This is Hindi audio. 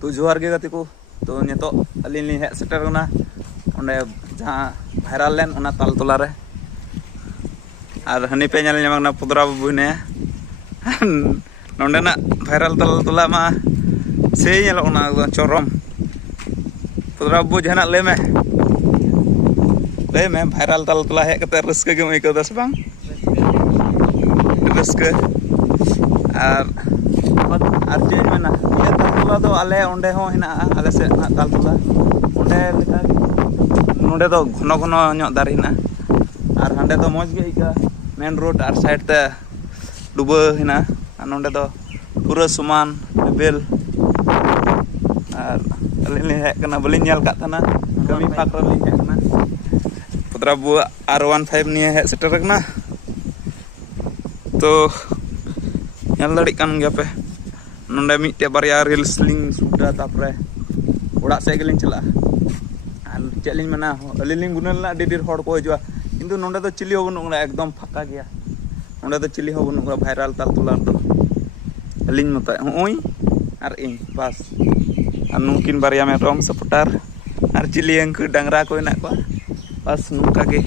तो जोहार गे गाते को तो नितो अलिनी हेज सेटर कना ओंडे जहां भाइराल लेन ओना तालतला रे और हनी पे नेल ᱧᱟᱢना पुदरा बाबू ने नोंडेना भाइराल तालतला मा से नेलोना चरम पुदरा बाबू जहना ले में भाइराल तालतला हेज कते रस्के गे मई को दस बांग रस्के और चेंज मेना ये तालतला तो आले ओंडे हो हिना आले से ना तालतला ओंडे लेका नोंडे तो घन घन ᱧᱚᱜ दारी हिना और हांडे तो मौज गे इका मेन रोड और साइड ते डुबा हिना और नोंडे तो पूरा समान लेवल और अलिनी हेज कना बलिन नेल का थाना कमी फाक रे हेज कना पुत्रा बु R15 निये हेज सेटर कना तो नेल दाड़ी कान गया पे नोंडे मिटे बारिया रील स्लिंग सुविधा तापरे ओड़ा से गेलिन चला और चेलिन मना अलिलिंग गुनला डिडिर हड़ को हजवा किंतु नोंडे तो चिली हो बनुंगला एकदम फाका गया नोंडे तो चिली हो बनुंगला भाइराल तालतला तो अलिन मत होई और इन बस और नुकिन बारिया में रोम सपोर्टर और चिली अंक डंगरा को हेना को बस नुका के